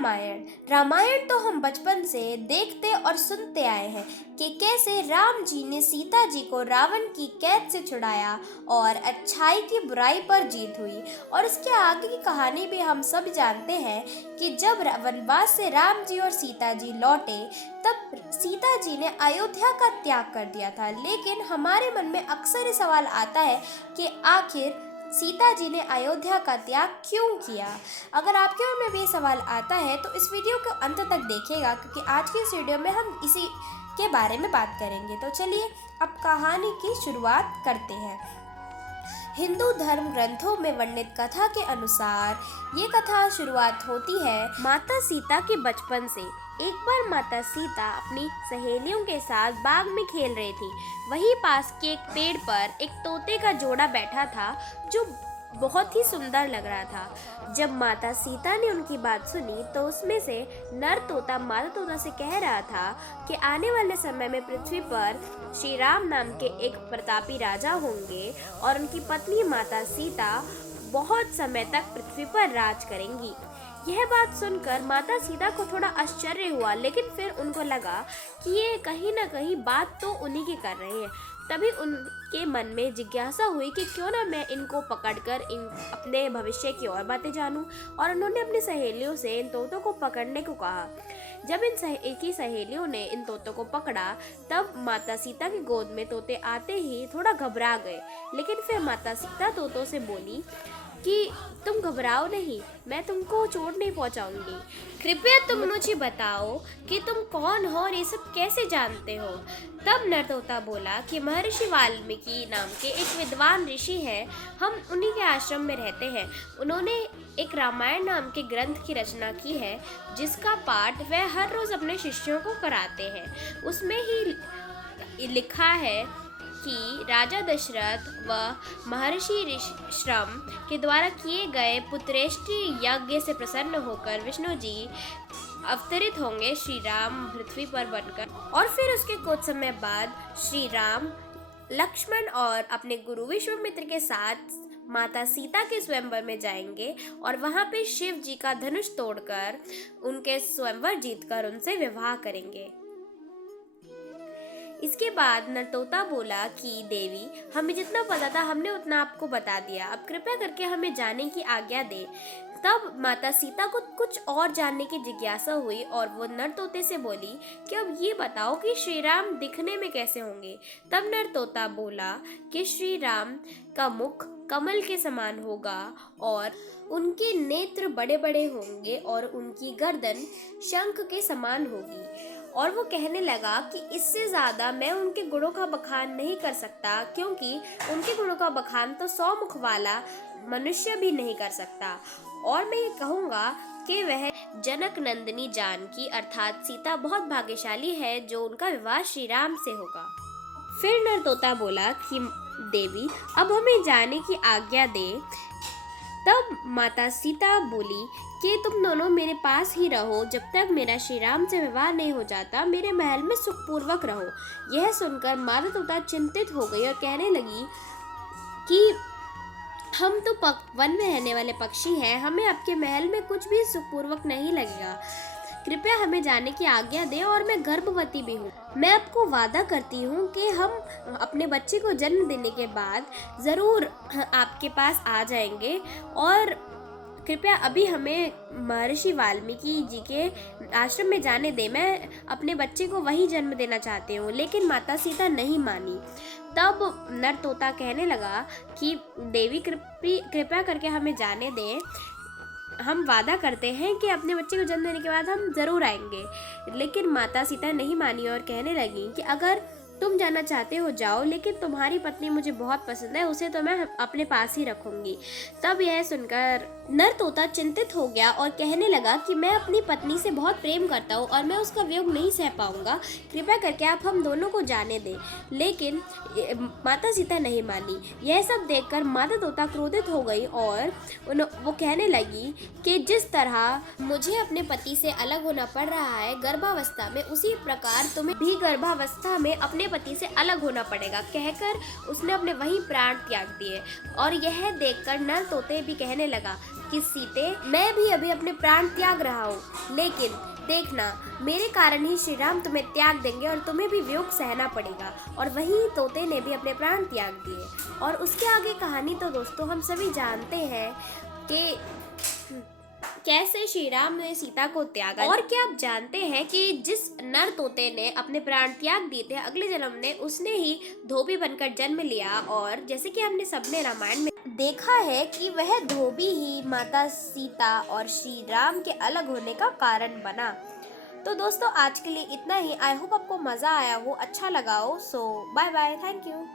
रामायण। रामायण तो हम बचपन से देखते और सुनते आए हैं कि कैसे राम जी ने सीता जी को रावण की कैद से छुड़ाया और अच्छाई की बुराई पर जीत हुई। और इसके आगे की कहानी भी हम सब जानते हैं कि जब वनवास से राम जी और सीता जी लौटे तब सीता जी ने अयोध्या का त्याग कर दिया था। लेकिन हमारे मन में अक्सर ये सवाल आता है कि आखिर सीता जी ने अयोध्या का त्याग क्यों किया। अगर आपके मन में भी सवाल आता है तो इस वीडियो को अंत तक देखिएगा, क्योंकि आज की इस वीडियो में हम इसी के बारे में बात करेंगे। तो चलिए अब कहानी की शुरुआत करते हैं। हिंदू धर्म ग्रंथों में वर्णित कथा के अनुसार ये कथा शुरुआत होती है माता सीता के बचपन से। एक बार माता सीता अपनी सहेलियों के साथ बाग में खेल रही थी। वहीं पास के एक पेड़ पर एक तोते का जोड़ा बैठा था जो बहुत ही सुंदर लग रहा था। जब माता सीता ने उनकी बात सुनी तो उसमें से नर तोता मादा तोता से कह रहा था कि आने वाले समय में पृथ्वी पर श्री राम नाम के एक प्रतापी राजा होंगे और उनकी पत्नी माता सीता बहुत समय तक पृथ्वी पर राज करेंगी। यह बात सुनकर माता सीता को थोड़ा आश्चर्य हुआ, लेकिन फिर उनको लगा कि ये कहीं ना कहीं बात तो उन्हीं की कर रहे हैं। तभी उनके मन में जिज्ञासा हुई कि क्यों ना मैं इनको पकड़कर इन अपने भविष्य की और बातें जानूं, और उन्होंने अपनी सहेलियों से इन तोतों को पकड़ने को कहा। जब की सहेलियों ने इन तोतों को पकड़ा तब माता सीता की गोद में तोते आते ही थोड़ा घबरा गए, लेकिन फिर माता सीता तोतों से बोली कि तुम घबराओ नहीं, मैं तुमको चोट नहीं पहुंचाऊंगी। कृपया तुम मुझे बताओ कि तुम कौन हो और ये सब कैसे जानते हो। तब नर तोता बोला कि महर्षि वाल्मीकि नाम के एक विद्वान ऋषि हैं, हम उन्हीं के आश्रम में रहते हैं। उन्होंने एक रामायण नाम के ग्रंथ की रचना की है जिसका पाठ वह हर रोज अपने शिष्यों को कराते हैं। उसमें ही लिखा है कि राजा दशरथ व महर्षि श्रम के द्वारा किए गए पुत्रेष्टि यज्ञ से प्रसन्न होकर विष्णु जी अवतरित होंगे श्री राम पृथ्वी पर बनकर, और फिर उसके कुछ समय बाद श्री राम लक्ष्मण और अपने गुरु विश्वामित्र के साथ माता सीता के स्वयंवर में जाएंगे और वहां पे शिव जी का धनुष तोड़कर उनके स्वयंवर जीतकर उनसे विवाह करेंगे। इसके बाद नरतोता बोला कि देवी, हमें जितना पता था हमने उतना आपको बता दिया, अब कृपया करके हमें जाने की आज्ञा दे। तब माता सीता को कुछ और जानने की जिज्ञासा हुई और वो नर तोते से बोली कि अब ये बताओ कि श्री राम दिखने में कैसे होंगे। तब नर तोता बोला कि श्री राम का मुख कमल के समान होगा और उनके नेत्र बड़े बड़े होंगे और उनकी गर्दन शंख के समान होगी। और वो कहने लगा कि इससे ज़्यादा मैं उनके गुणों का बखान नहीं कर सकता, क्योंकि उनके गुणों का बखान तो 100 मुख वाला मनुष्य भी नहीं कर सकता। और मैं ये कहूँगा कि वह जनक नंदिनी जानकी अर्थात सीता बहुत भाग्यशाली है जो उनका विवाह श्री राम से होगा। फिर नर तोता बोला कि देवी, अब हमें जाने की आज्ञा दे। तब माता सीता बोली कि तुम दोनों मेरे पास ही रहो, जब तक मेरा श्री राम से विवाह नहीं हो जाता मेरे महल में सुखपूर्वक रहो। यह सुनकर माता तोता चिंतित हो गई और कहने लगी कि हम तो वन में रहने वाले पक्षी हैं, हमें आपके महल में कुछ भी सुखपूर्वक नहीं लगेगा। कृपया हमें जाने की आज्ञा दें, और मैं गर्भवती भी हूँ। मैं आपको वादा करती हूँ कि हम अपने बच्चे को जन्म देने के बाद ज़रूर आपके पास आ जाएंगे, और कृपया अभी हमें महर्षि वाल्मीकि जी के आश्रम में जाने दें। मैं अपने बच्चे को वहीं जन्म देना चाहती हूँ। लेकिन माता सीता नहीं मानी। तब नर तोता कहने लगा कि देवी, कृपया करके हमें जाने दें, हम वादा करते हैं कि अपने बच्चे को जन्म देने के बाद हम ज़रूर आएंगे। लेकिन माता सीता नहीं मानी और कहने लगी कि अगर तुम जाना चाहते हो जाओ, लेकिन तुम्हारी पत्नी मुझे बहुत पसंद है, उसे तो मैं अपने पास ही रखूंगी। तब यह सुनकर नर तोता चिंतित हो गया और कहने लगा कि मैं अपनी पत्नी से बहुत प्रेम करता हूँ और मैं उसका वियोग नहीं सह पाऊंगा, कृपया करके आप हम दोनों को जाने दें। लेकिन माता सीता नहीं मानी। यह सब देखकर माता तोता क्रोधित हो गई और वो कहने लगी कि जिस तरह मुझे अपने पति से अलग होना पड़ रहा है गर्भावस्था में, उसी प्रकार तुम्हें भी गर्भावस्था में अपने पति से अलग होना पड़ेगा। कहकर उसने अपने वही प्राण त्याग दिए। और यह देखकर नर तोते भी कहने लगा कि सीते, मैं भी अभी अपने प्राण त्याग रहा हूँ, लेकिन देखना, मेरे कारण ही श्री राम तुम्हें त्याग देंगे और तुम्हें भी वियोग सहना पड़ेगा। और वहीं तोते ने भी अपने प्राण त्याग दिए। और उसके आगे कहानी तो दोस्तों हम सभी जानते हैं कि कैसे श्री राम ने सीता को त्यागा। और क्या आप जानते हैं कि जिस नर तोते ने अपने प्राण त्याग दिए थे, अगले जन्म में उसने ही धोबी बनकर जन्म लिया। और जैसे कि हमने सबने रामायण में देखा है कि वह धोबी ही माता सीता और श्री राम के अलग होने का कारण बना। तो दोस्तों आज के लिए इतना ही। आई होप आपको मजा आया हो, अच्छा लगा हो। सो बाय बाय, थैंक यू।